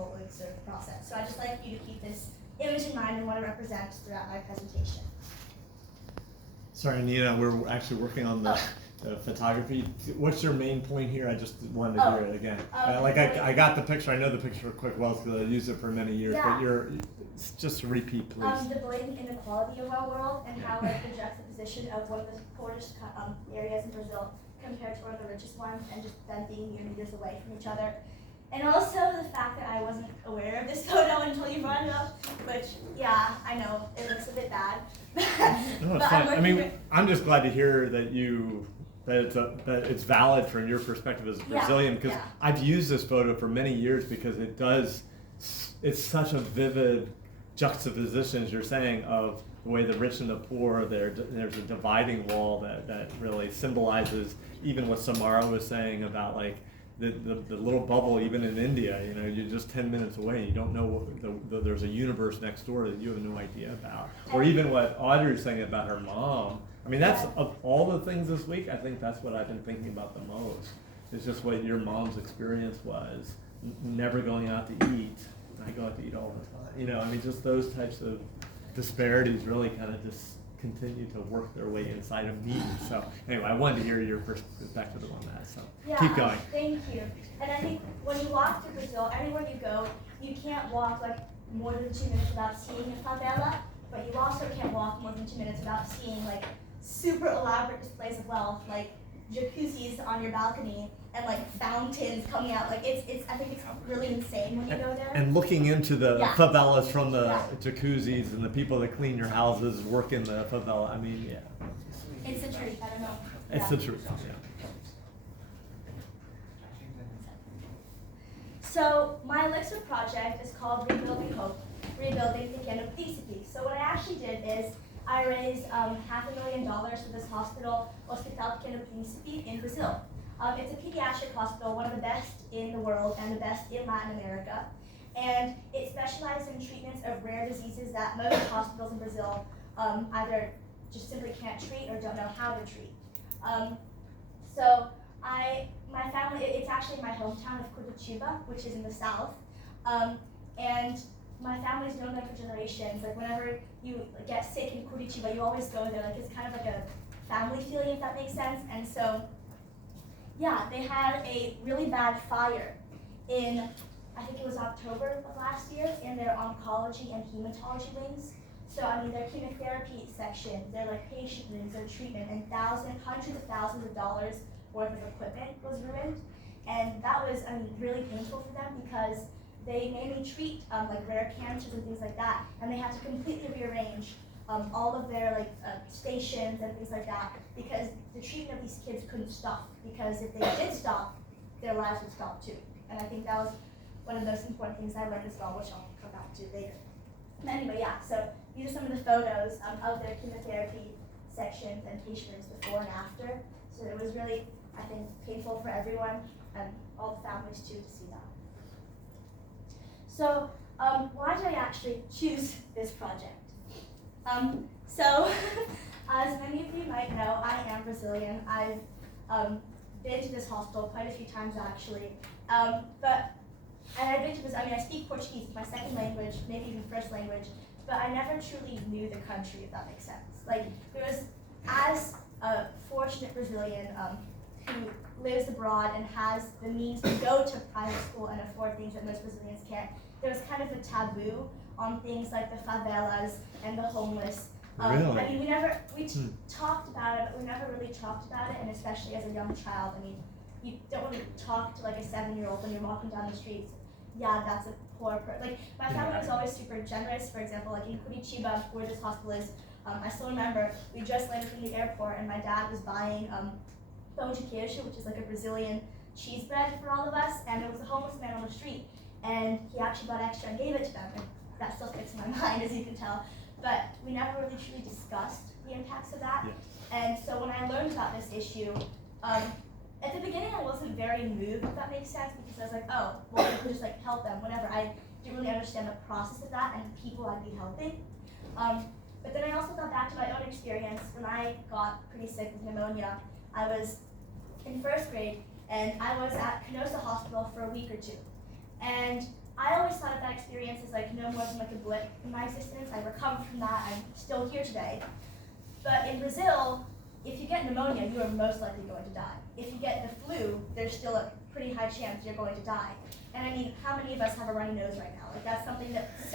whole Elixir process. So I just like you to keep this image in mind and what it represents throughout my presentation. Sorry, Nina, we're actually working on the photography. What's your main point here? I just wanted to hear it again. I got the picture. I know the picture quite well because I used it for many years. Yeah. But just repeat, please. The blatant inequality of our world and how like the juxtaposition of one of the poorest areas in Brazil compared to one of the richest ones, and just them being mere meters away from each other. And also the fact that I wasn't aware of this photo until you brought it up, which, yeah, I know, it looks a bit bad. No, it's fine. I mean, I'm just glad to hear that that it's valid from your perspective as a Brazilian, because I've used this photo for many years because it's such a vivid juxtaposition, as you're saying, of the way the rich and the poor, there's a dividing wall that really symbolizes even what Samara was saying about like the little bubble, even in India, you know, you're just 10 minutes away. You don't know there's a universe next door that you have no idea about. Or even what Audrey was saying about her mom. I mean, that's of all the things this week, I think that's what I've been thinking about the most. It's just what your mom's experience was, never going out to eat. I go out to eat all the time. You know, I mean, just those types of disparities really kind of just continue to work their way inside of me. So anyway, I wanted to hear your perspective on that. So keep going. Thank you. And I think when you walk through Brazil, anywhere you go, you can't walk like more than 2 minutes without seeing a favela, but you also can't walk more than 2 minutes without seeing like super elaborate displays of wealth, like jacuzzis on your balcony and like fountains coming out. Like I think it's really insane when you go there. And looking into the favelas from the jacuzzis and the people that clean your houses work in the favela. I mean, it's the truth. I don't know. It's the truth. Yeah. So my Elixir project is called Rebuilding Hope, Rebuilding Pequeno Príncipe. So what I actually did is I raised $500,000 for this hospital, Hospital Pequeno Príncipe in Brazil. It's a pediatric hospital, one of the best in the world and the best in Latin America. And it specializes in treatments of rare diseases that most hospitals in Brazil either just simply can't treat or don't know how to treat. So my family, it's actually my hometown of Curitiba, which is in the south. And my family's known there for generations. Like whenever you get sick in Curitiba, you always go there. Like it's kind of like a family feeling, if that makes sense. And so, yeah, they had a really bad fire in, I think it was October of last year, in their oncology and hematology wings. So I mean, their chemotherapy section, their like patient rooms, their treatment, and hundreds of thousands of dollars worth of equipment was ruined. And that was, I mean, really painful for them because they mainly treat like rare cancers and things like that, and they had to completely rearrange all of their like stations and things like that because the treatment of these kids couldn't stop, because if they did stop, their lives would stop too. And I think that was one of the most important things I learned as well, which I'll come back to later. But anyway, yeah, so these are some of the photos of their chemotherapy sections and patient rooms before and after. So it was really, I think, painful for everyone and all the families too to see that. So why did I actually choose this project? So as many of you might know, I am Brazilian. I've been to this hospital quite a few times actually. And I've been to this, I mean, I speak Portuguese, it's my second language, maybe even first language, but I never truly knew the country, if that makes sense. Like, there was, as a fortunate Brazilian who lives abroad and has the means to go to private school and afford things that most Brazilians can't, there was kind of a taboo on things like the favelas and the homeless. Really? I mean, we talked about it, but we never really talked about it, and especially as a young child, I mean, you don't want to talk to like a 7-year-old when you're walking down the streets. Yeah, that's a poor person. Like, my family was always super generous. For example, like in Curitiba, where this hospital is, I still remember we just landed from the airport and my dad was buying pão de queijo, which is like a Brazilian cheese bread for all of us, and there was a homeless man on the street, and he actually bought extra and gave it to them. And that still sticks in my mind, as you can tell. But we never really truly discussed the impacts of that. Yeah. And so when I learned about this issue, at the beginning I wasn't very moved, if that makes sense, because I was like, oh, well, we could just like help them, whatever. I didn't really understand the process of that and the people I'd be helping. But then I also thought back to my own experience when I got pretty sick with pneumonia. I was in first grade and I was at Canosa Hospital for a week or two. And I always was like no more than like a blip in my existence. I recovered from that. I'm still here today. But in Brazil, if you get pneumonia, you are most likely going to die. If you get the flu, there's still a pretty high chance you're going to die. And I mean, how many of us have a runny nose right now? Like that's something that's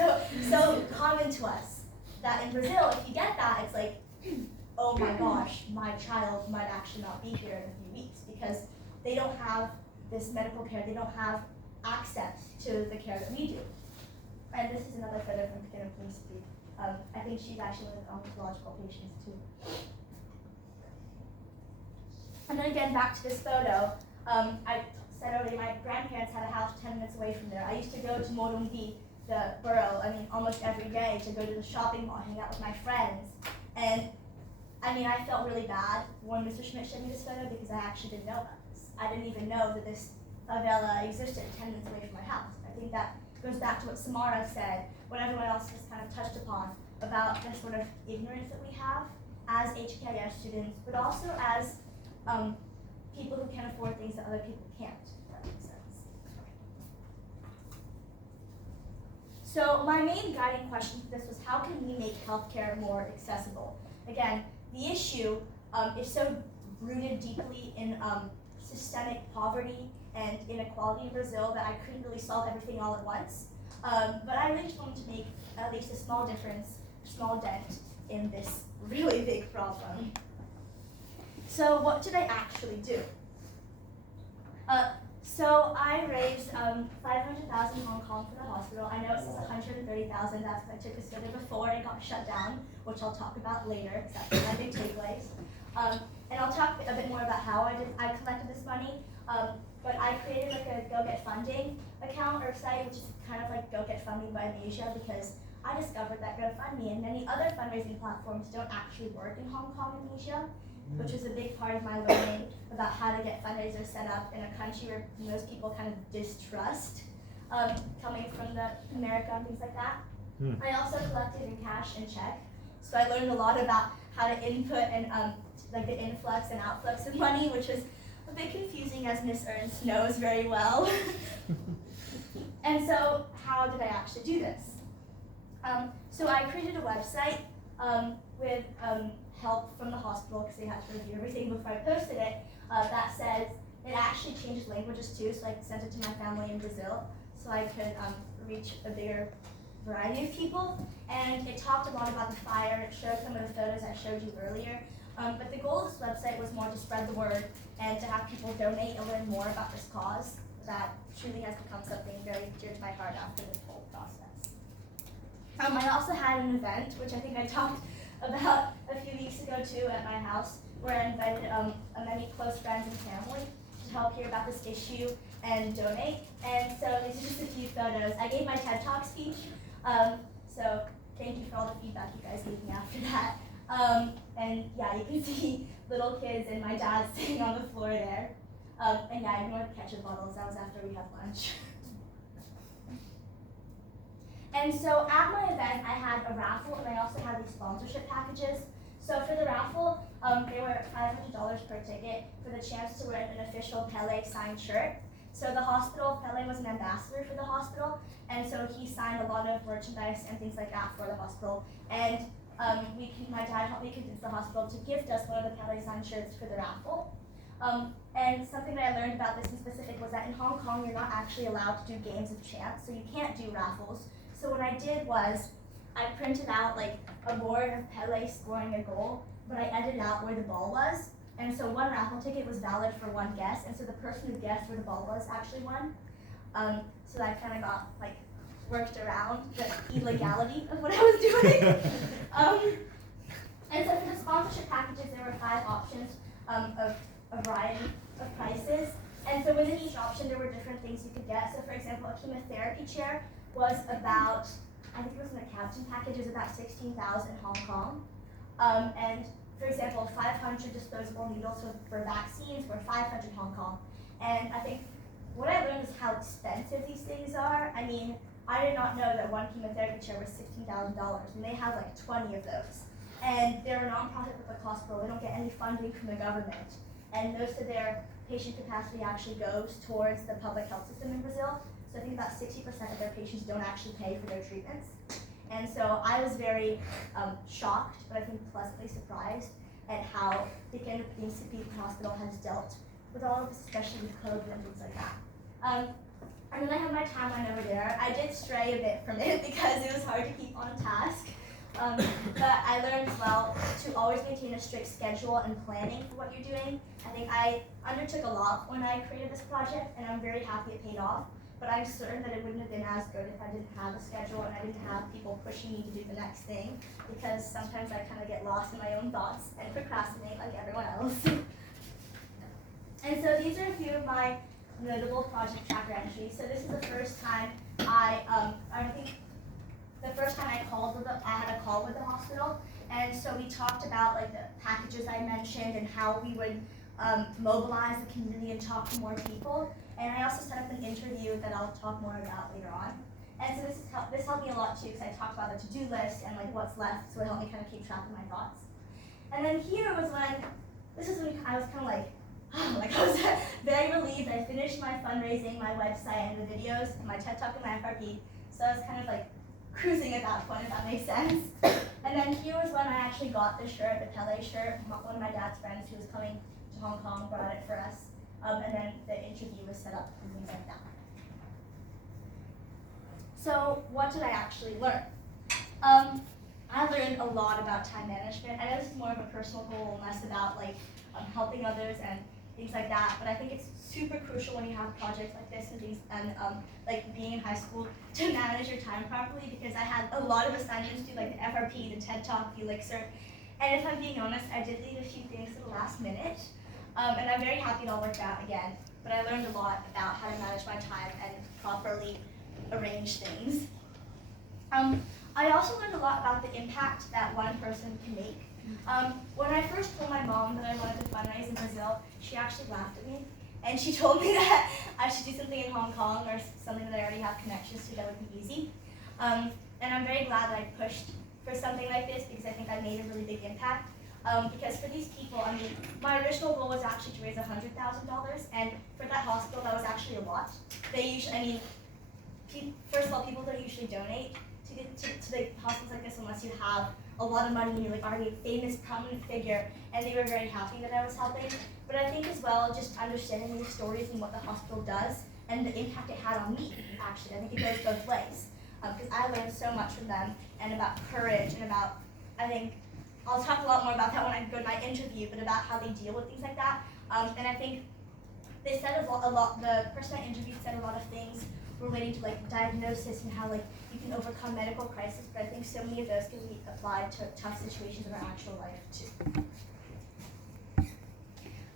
so common to us. That in Brazil, if you get that, it's like, oh my gosh, my child might actually not be here in a few weeks because they don't have this medical care, they don't have access to the care that we do. And this is another photo from Pequeno Príncipe. I think she's actually one of the oncological patients too. And then again, back to this photo, I said already my grandparents had a house 10 minutes away from there. I used to go to Morumbi, the borough, almost every day to go to the shopping mall, hang out with my friends. And I felt really bad when Mr. Schmidt showed me this photo because I actually didn't know about this. I didn't even know that this favela existed 10 minutes away from my house. I think that goes back to what Samara said, what everyone else has kind of touched upon about the sort of ignorance that we have as HKIS students, but also as people who can afford things that other people can't, if that makes sense. So my main guiding question for this was how can we make healthcare more accessible? Again, the issue is so rooted deeply in systemic poverty and inequality in Brazil that I couldn't really solve everything all at once. But I really just wanted to make at least a small difference, a small dent in this really big problem. So what did I actually do? So I raised 500,000 Hong Kong for the hospital. I know it says 130,000, that's because I took this photo before it got shut down, which I'll talk about later, because that's my big takeaways. And I'll talk a bit more about how I collected this money. But I created like a Go Get Funding account or site, which is kind of like Go Get Funding by Asia, because I discovered that GoFundMe and many other fundraising platforms don't actually work in Hong Kong and Asia, which was a big part of my learning about how to get fundraisers set up in a country where most people kind of distrust coming from America and things like that. I also collected in cash and check, so I learned a lot about how to input and like the influx and outflux of money, which was a bit confusing as Miss Ernst knows very well. And so how did I actually do this? So I created a website with help from the hospital because they had to review everything before I posted it. That says it actually changes languages too, so I sent it to my family in Brazil so I could reach a bigger variety of people. And it talked a lot about the fire. It showed some of the photos I showed you earlier. But the goal of this website was more to spread the word and to have people donate and learn more about this cause that truly has become something very dear to my heart after this whole process. I also had an event, which I think I talked about a few weeks ago too at my house, where I invited many close friends and family to help hear about this issue and donate. And so these are just a few photos. I gave my TED Talk speech, so thank you for all the feedback you guys gave me after that. And yeah, you can see little kids and my dad sitting on the floor there. And yeah, I ignored the ketchup bottles. That was after we had lunch. And so at my event, I had a raffle, and I also had these sponsorship packages. So for the raffle, they were $500 per ticket for the chance to win an official Pele signed shirt. So the hospital, Pele was an ambassador for the hospital, and so he signed a lot of merchandise and things like that for the hospital. And my dad helped me convince the hospital to gift us one of the Pele signed shirts for the raffle. And something that I learned about this in specific was that in Hong Kong, you're not actually allowed to do games of chance, so you can't do raffles. So what I did was, I printed out like a board of Pele scoring a goal, but I edited out where the ball was. And so one raffle ticket was valid for one guess, and so the person who guessed where the ball was actually won. So that kind of got like worked around the illegality of what I was doing. And so for the sponsorship packages, there were 5 options of a variety of prices. And so within each option, there were different things you could get. So for example, a chemotherapy chair was about, I think it was in the captain package, it was about 16,000 Hong Kong. And for example, 500 disposable needles for vaccines were 500 Hong Kong. And I think what I learned is how expensive these things are. I mean, I did not know that one chemotherapy chair was $16,000, and they have like 20 of those. And they're a nonprofit public hospital. They don't get any funding from the government. And most of their patient capacity actually goes towards the public health system in Brazil. So So I think about 60% of their patients don't actually pay for their treatments. And so I was very shocked, but I think pleasantly surprised at how the Principe Hospital has dealt with all of this, especially with COVID and things like that. And then I had my timeline over there. I did stray a bit from it because it was hard to keep on task. But I learned as well to always maintain a strict schedule and planning for what you're doing. I think I undertook a lot when I created this project, and I'm very happy it paid off. But I'm certain that it wouldn't have been as good if I didn't have a schedule and I didn't have people pushing me to do the next thing, because sometimes I kind of get lost in my own thoughts and procrastinate like everyone else. And so these are a few of my notable project tracker entries. So this is the first time I think the first time I had a call with the hospital, and so we talked about like the packages I mentioned and how we would mobilize the community and talk to more people. And I also set up an interview that I'll talk more about later on. And so this helped me a lot too, because I talked about the to-do list and like what's left, so it helped me kind of keep track of my thoughts. And then here was when I was kind of like, I was very relieved. I finished my fundraising, my website, and the videos, my TED Talk, and my FRP. So I was kind of like cruising at that point, if that makes sense. And then here was when I actually got the shirt, the Pele shirt. One of my dad's friends who was coming to Hong Kong brought it for us. And then the interview was set up and things like that. So what did I actually learn? I learned a lot about time management. I know this is more of a personal goal and less about like helping others and things like that, but I think it's super crucial when you have projects like this and things, and like being in high school, to manage your time properly, because I had a lot of assignments to do, like the FRP, the TED Talk, the Elixir, and if I'm being honest, I did leave a few things to the last minute, and I'm very happy it all worked out again, but I learned a lot about how to manage my time and properly arrange things. I also learned a lot about the impact that one person can make. When I first told my mom that I wanted to fundraise in Brazil, she actually laughed at me. And she told me that I should do something in Hong Kong or something that I already have connections to that would be easy. And I'm very glad that I pushed for something like this, because I think I made a really big impact. Because for these people, I mean, my original goal was actually to raise $100,000, and for that hospital, that was actually a lot. They usually, I mean, first of all, people don't usually donate to the hospitals like this unless you have a lot of money and you're like already a famous, prominent figure, and they were very happy that I was helping. But I think as well, just understanding these stories and what the hospital does and the impact it had on me, actually. I think it goes both ways. Because I learned so much from them, and about courage, and about, I think, I'll talk a lot more about that when I go to my interview, but about how they deal with things like that. And I think they said a lot, the person I interviewed said a lot of things relating to like diagnosis and how like you can overcome medical crisis, but I think so many of those can be applied to tough situations in our actual life too.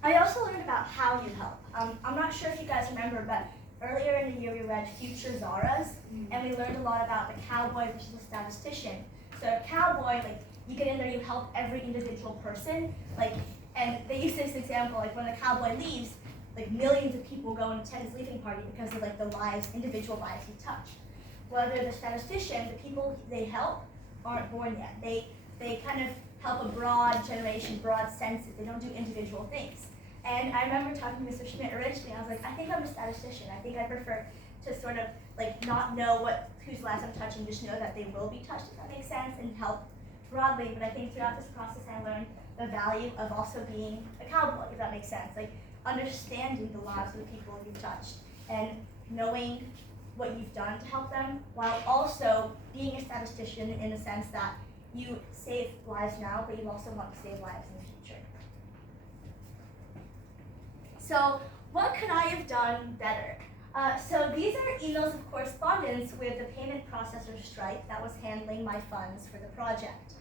I also learned about how you help. I'm not sure if you guys remember, but earlier in the year we read Future Zaras, and we learned a lot about the cowboy versus the statistician. So a cowboy, like you get in there, you help every individual person, like, and they use this example, like when the cowboy leaves, like millions of people go and attend his leaving party because of like the individual lives he touched. Whether the statistician, the people they help aren't born yet. They kind of help a broad generation, broad senses. They don't do individual things. And I remember talking to Mr. Schmidt originally, I was like, I think I'm a statistician. I think I prefer to sort of like not know whose lives I'm touching, just know that they will be touched, if that makes sense, and help broadly. But I think throughout this process I learned the value of also being a cowboy, if that makes sense. Like understanding the lives of the people you've touched and knowing what you've done to help them, while also being a statistician in the sense that you save lives now, but you also want to save lives in the future. So what could I have done better? So these are emails of correspondence with the payment processor Stripe that was handling my funds for the project.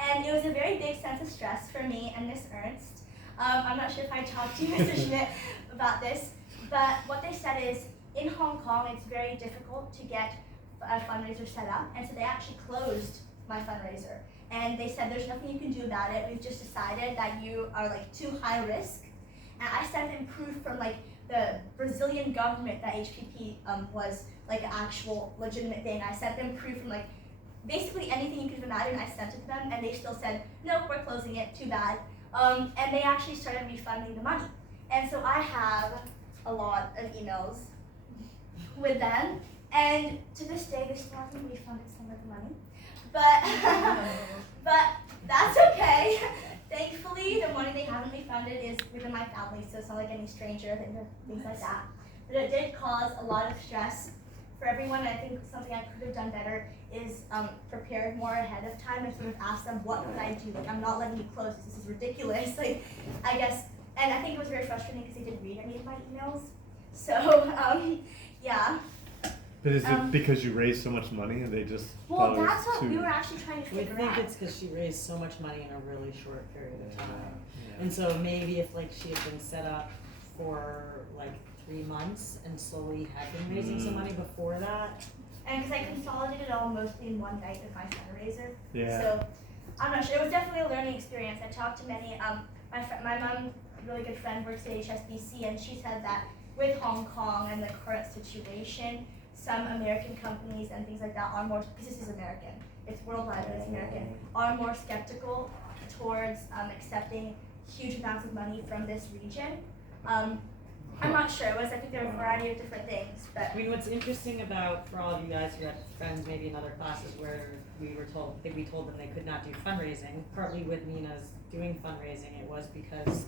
And it was a very big sense of stress for me and Miss Ernst. I'm not sure if I talked to Mr. Schmidt about this, but what they said is, in Hong Kong, it's very difficult to get a fundraiser set up, and so they actually closed my fundraiser. And they said, there's nothing you can do about it. We've just decided that you are like too high risk. And I sent them proof from like the Brazilian government that HPP was like an actual legitimate thing. I sent them proof from like basically anything you could imagine. I sent it to them, and they still said, nope, we're closing it, too bad. And they actually started refunding the money. And so I have a lot of emails with them, and to this day they still haven't refunded some of the money, but but that's okay. Thankfully, the money they haven't refunded is within my family, so it's not like any stranger, things like that. But it did cause a lot of stress for everyone, and I think something I could have done better is prepared more ahead of time and sort of ask them, what would I do? Like, I'm not letting you close, this is ridiculous. Like, I guess, and I think it was very frustrating because they didn't read any of my emails. So, yeah. But is it because you raised so much money and they just Well, that's what we were actually trying to We figure think out. it's because she raised so much money in a really short period of time. And so maybe if like she had been set up for like 3 months and slowly had been raising some money before that. And because I consolidated it all mostly in one night with my fundraiser. Yeah. So I'm not sure. It was definitely a learning experience. I talked to many. My mom, really good friend, works at HSBC, and she said that with Hong Kong and the current situation, some American companies and things like that are more, because this is American, it's worldwide, but it's American, are more skeptical towards accepting huge amounts of money from this region. I'm not sure. I think there were a variety of different things, but I mean, what's interesting about, for all of you guys who had friends maybe in other classes where we told them they could not do fundraising, partly with Nina's doing fundraising, it was because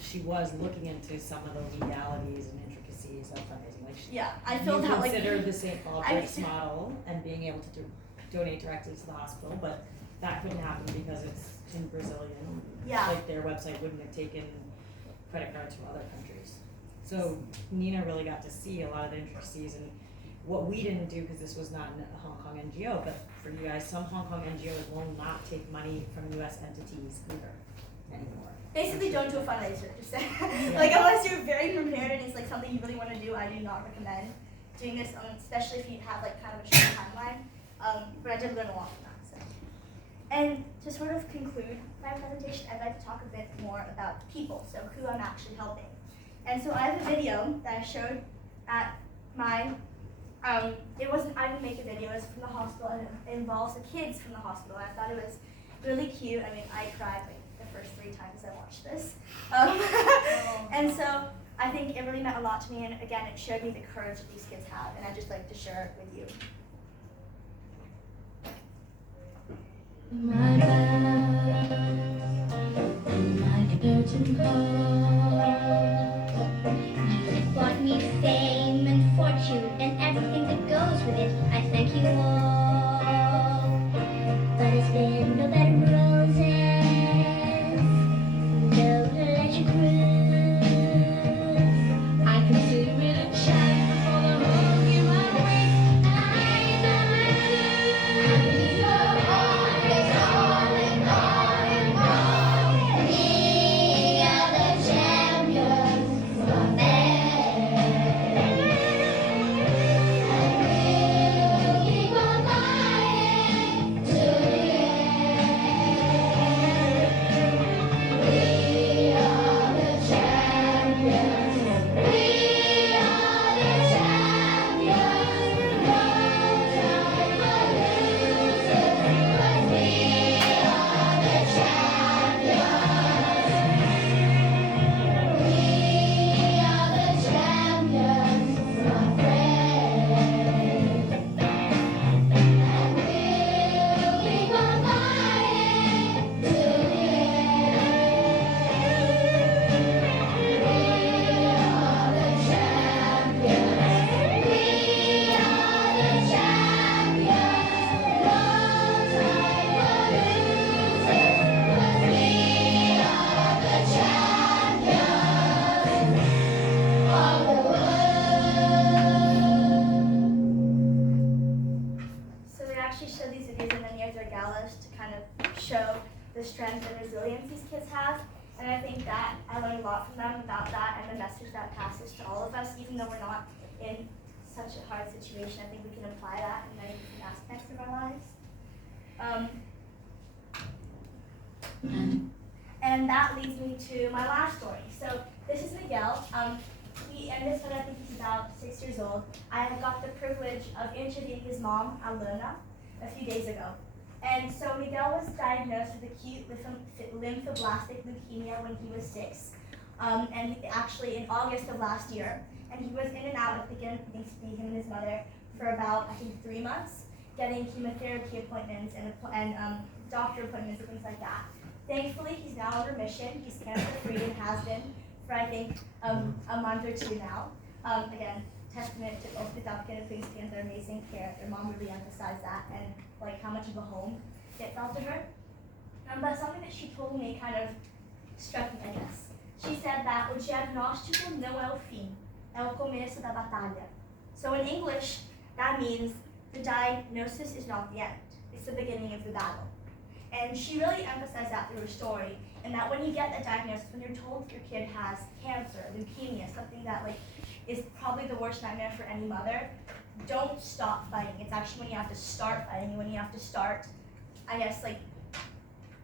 she was looking into some of the legalities and intricacies of fundraising. Like I filled out like considered the St. Paul Brits model and being able to donate directly to the hospital, but that couldn't happen because it's in Brazilian. Yeah. Like their website wouldn't have taken credit cards from other countries. So Nina really got to see a lot of the intricacies, and what we didn't do, because this was not a Hong Kong NGO, but for you guys, some Hong Kong NGOs will not take money from US entities either anymore. Basically, don't do a fundraiser. Just like unless you're very prepared and it's like something you really want to do, I do not recommend doing this, especially if you have like kind of a short timeline. But I did learn a lot from that. So. And to sort of conclude my presentation, I'd like to talk a bit more about people, so who I'm actually helping. And so I have a video that I showed at my, it wasn't, I didn't make a video, it was from the hospital, and it involves the kids from the hospital. And I thought it was really cute. I mean, I cried like the first 3 times I watched this. And so I think it really meant a lot to me, and again, it showed me the courage that these kids have, and I'd just like to share it with you. My back, like curtain call. You've brought me fame and fortune and everything that goes with it. I thank you all, but it's been no bed of roses, no electric cruise. I consider it a challenge for the whole human race, and I know I believe you're all in all. We are the champions of show the strength and resilience these kids have. And I think that I learned a lot from them about that and the message that passes to all of us, even though we're not in such a hard situation. I think we can apply that in many different aspects of our lives. And that leads me to my last story. So this is Miguel. And this one I think he's about 6 years old. I had got the privilege of interviewing his mom, Alona, a few days ago. And so Miguel was diagnosed with acute lymphoblastic leukemia when he was 6. And actually in August of last year. and he was in and out of the obesity, him and his mother, for about, I think, 3 months, getting chemotherapy appointments and doctor appointments and things like that. Thankfully, he's now in remission. He's cancer-free and has been for, I think, a month or 2 now. Again, testament to both the Dupkin and Queen's Cans, their amazing care. Their mom really emphasized that and like how much of a home it felt to her. But something that she told me kind of struck me, I guess. She said that o diagnóstico não é o fim, é o começo da batalha. So in English, that means the diagnosis is not the end, it's the beginning of the battle. And she really emphasized that through her story, and that when you get that diagnosis, when you're told your kid has cancer, leukemia, something that like is probably the worst nightmare for any mother, don't stop fighting. It's actually when you have to start fighting, when you have to start, I guess, like,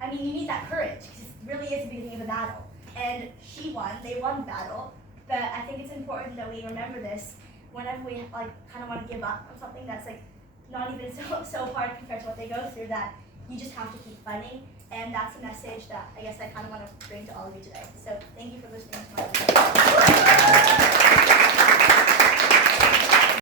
I mean, you need that courage, because it really is the beginning of the battle. And she won, they won the battle, but I think it's important that we remember this whenever we like kind of want to give up on something that's like not even so hard compared to what they go through, that you just have to keep fighting. And that's a message that I guess I kind of want to bring to all of you today. So thank you for listening to my